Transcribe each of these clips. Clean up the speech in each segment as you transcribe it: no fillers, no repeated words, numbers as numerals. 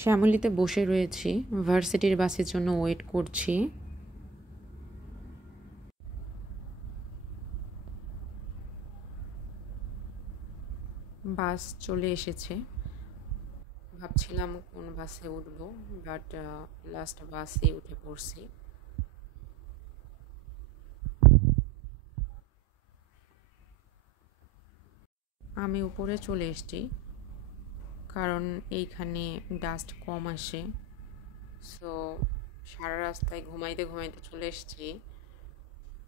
শ্যামলীতে বসে রয়েছি, ভার্সিটির বাসের জন্য ওয়েট করছি। বাস চলে এসেছে। ভাবছিলাম কোন বাসে উঠবো, বাট লাস্ট বাসে উঠে পড়ছি। আমি উপরে চলে এসেছি কারণ এইখানে ডাস্ট কম আসে। সো সারা রাস্তায় ঘুমাইতে ঘুমাইতে চলে এসেছি।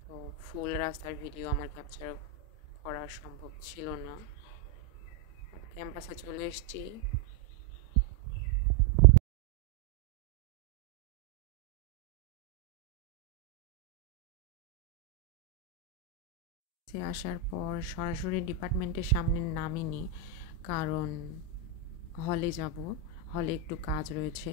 তো ফুল রাস্তার ভিডিও আমার ক্যাপচার করা সম্ভব ছিল না। ক্যাম্পাসে চলে এসেছি। আসার পর সরাসরি ডিপার্টমেন্টের সামনে নামিনি, কারণ হলে যাব, হলে একটু কাজ রয়েছে।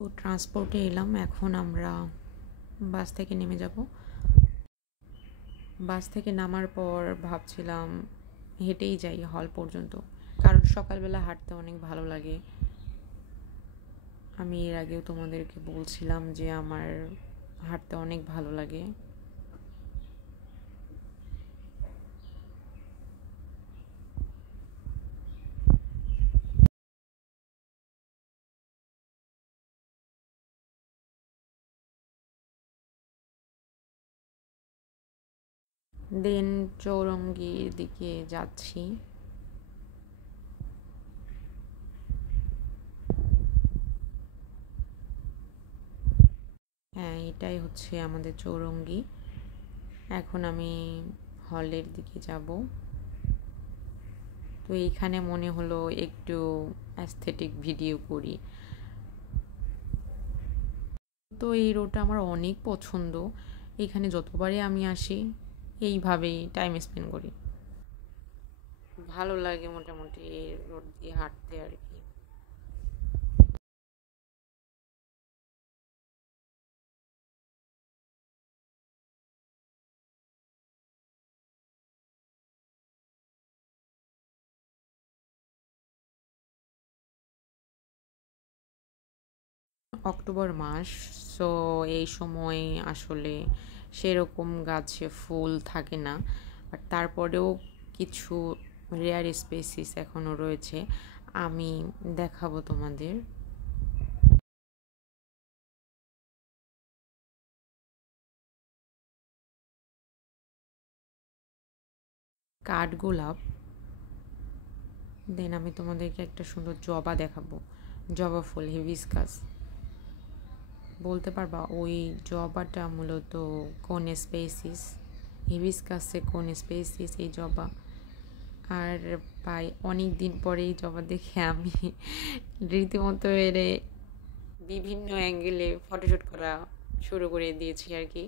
তো ট্রান্সপোর্টে এলাম, এখন আমরা বাস থেকে নেমে যাব। বাস থেকে নামার পর ভাবছিলাম হেঁটেই যাই হল পর্যন্ত, কারণ সকালবেলা হাঁটতে অনেক ভালো লাগে। আমি এর আগেও তোমাদেরকে বলছিলাম যে আমার হাঁটতে অনেক ভালো লাগে। দেন চৌরঙ্গির দিকে যাচ্ছি। হ্যাঁ, এটাই হচ্ছে আমাদের চৌরঙ্গি। এখন আমি হলের দিকে যাব। তো এইখানে মনে হলো একটু অ্যাস্থেটিক ভিডিও করি। তো এই রোডটা আমার অনেক পছন্দ, এখানে যতবারই আমি আসি এইভাবেই টাইম স্পেন্ড করি। ভালো লাগে মোটামুটি এই রোড দিয়ে হাঁটতে আর কি। অক্টোবর মাস, সো এই সময় আসলে সেরকম গাছে ফুল থাকে না, বাট তারপরেও কিছু রেয়ার স্পেসিস এখনও রয়েছে, আমি দেখাবো তোমাদের। কাঠগোলাপ। দেন আমি তোমাদেরকে একটা সুন্দর জবা দেখাবো, জবা ফুল, হিবিস্কাস। বলতে পারবা ওই জবাটা মূলত কোন স্পেসিস, হিবিস্কাসে কোন স্পেসিস এই জবা? আর প্রায় অনেক দিন পরে এই জবা দেখে আমি রীতিমতো এরে বিভিন্ন অ্যাঙ্গেলে ফটোশ্যুট করা শুরু করে দিয়েছি আর কি।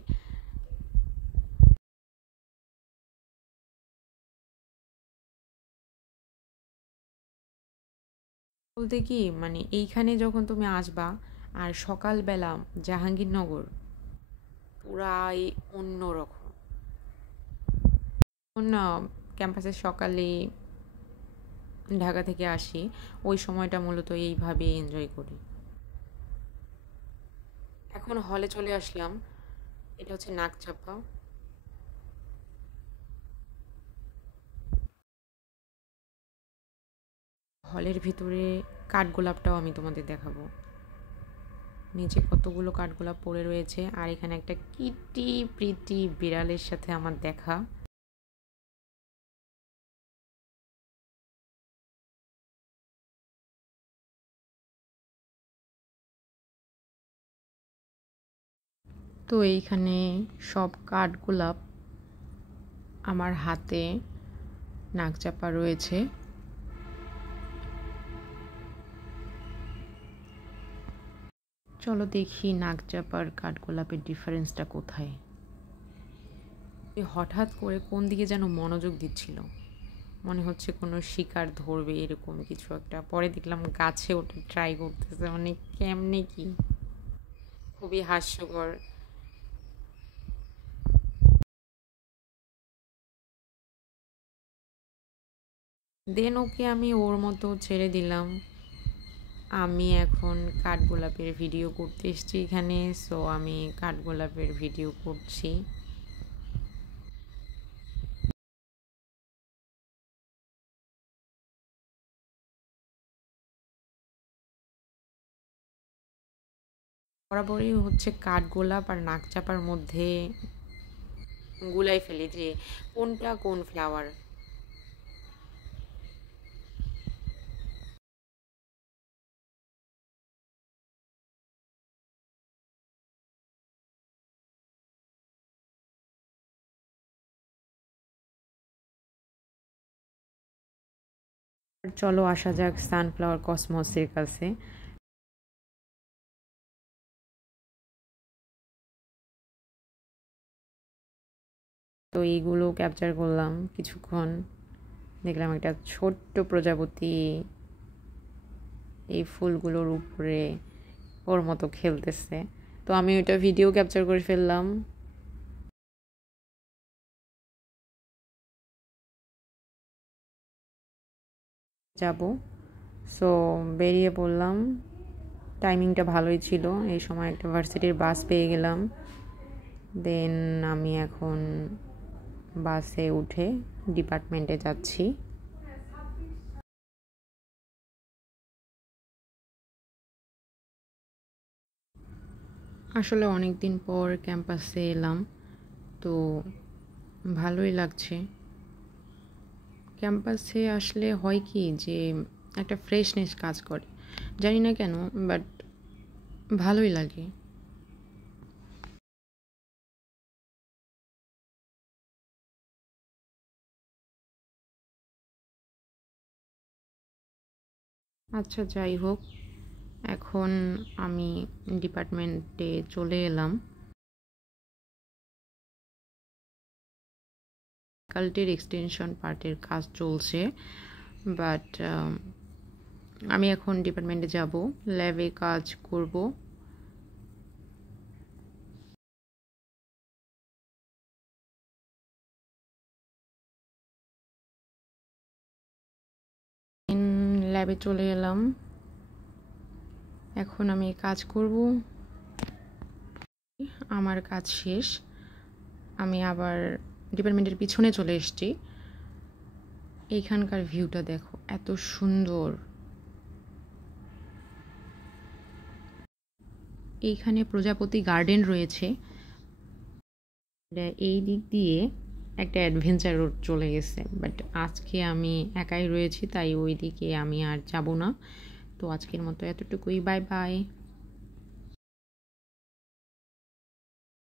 বলতে কি, মানে এইখানে যখন তুমি আসবা আর সকালবেলা জাহাঙ্গীরনগর পুরাই অন্যরকম। ক্যাম্পাসে সকালে ঢাকা থেকে আসি, ওই সময়টা মূলত এইভাবে এনজয় করি। এখন হলে চলে আসলাম, এটা হচ্ছে নাকচাপা। হলের ভিতরে কাঠগোলাপটাও আমি তোমাদের দেখাবো, নিচে কতগুলো কাঠগোলাপ পড়ে রয়েছে, আর এখানে একটা কিটি প্রিটি বিড়ালের সাথে আমার দেখা। তো এইখানে সব কাঠগোলাপ আমার হাতে নাকচাপা রয়েছে। চলো দেখি নাকচাপার কাঠগোলাপের ডিফারেন্সটা কোথায়। হঠাৎ করে কোন দিকে যেন মনোযোগ দিচ্ছিল, মনে হচ্ছে কোনো শিকার ধরবে এরকম কিছু একটা। পরে দেখলাম গাছে ওঠে ট্রাই করতেছে, মানে কেমনে কি। খুবই হাস্যকর। দেন ওকে আমি ওর মতো ছেড়ে দিলাম। আমি এখন কাঠগোলাপের ভিডিও করতে এসেছি এখানে, সো আমি কাঠগোলাপের ভিডিও করছি। বরাবরই হচ্ছে কাঠগোলাপ আর নাকচাপার মধ্যে গুলাই ফেলি যে কোনটা কোন ফ্লাওয়ার। চলো আসা যাক সানফ্লাওয়ার কসমসের কাছে। তো এইগুলো ক্যাপচার করলাম কিছুক্ষণ, দেখলাম একটা ছোট্ট প্রজাপতি এই ফুলগুলোর উপরে ওর মতো খেলতেছে, তো আমি ওইটা ভিডিও ক্যাপচার করে ফেললাম। যাব, সো বেরিয়ে পড়লাম। টাইমিংটা ভালোই ছিল, এই সময় একটা ভার্সিটির বাস পেয়ে গেলাম। দেন আমি এখন বাসে উঠে ডিপার্টমেন্টে যাচ্ছি। আসলে অনেক দিন পর ক্যাম্পাসে এলাম, তো ভালোই লাগছে। ক্যাম্পাসে আসলে হয় কি যে একটা ফ্রেশনেস কাজ করে, জানি না কেন, বাট ভালোই লাগে। আচ্ছা যাই হোক, এখন আমি ডিপার্টমেন্টে চলে এলাম। ফ্যাকাল্টির এক্সটেনশন পার্টের কাজ চলছে, বাট আমি এখন ডিপার্টমেন্টে যাব, ল্যাবে কাজ করব। ল্যাবে চলে এলাম, এখন আমি কাজ করব। আমার কাজ শেষ, আমি আবার ডিপার্টমেন্টের পিছনে চলে এসেছি। এইখানকার ভিউটা দেখো, এত সুন্দর। এইখানে প্রজাপতি গার্ডেন রয়েছে, এই দিক দিয়ে একটা অ্যাডভেঞ্চার রোড চলে গেছে, বাট আজকে আমি একাই রয়েছি, তাই ওই দিকে আমি আর যাব না। তো আজকের মতো এতটুকুই, বাই বাই।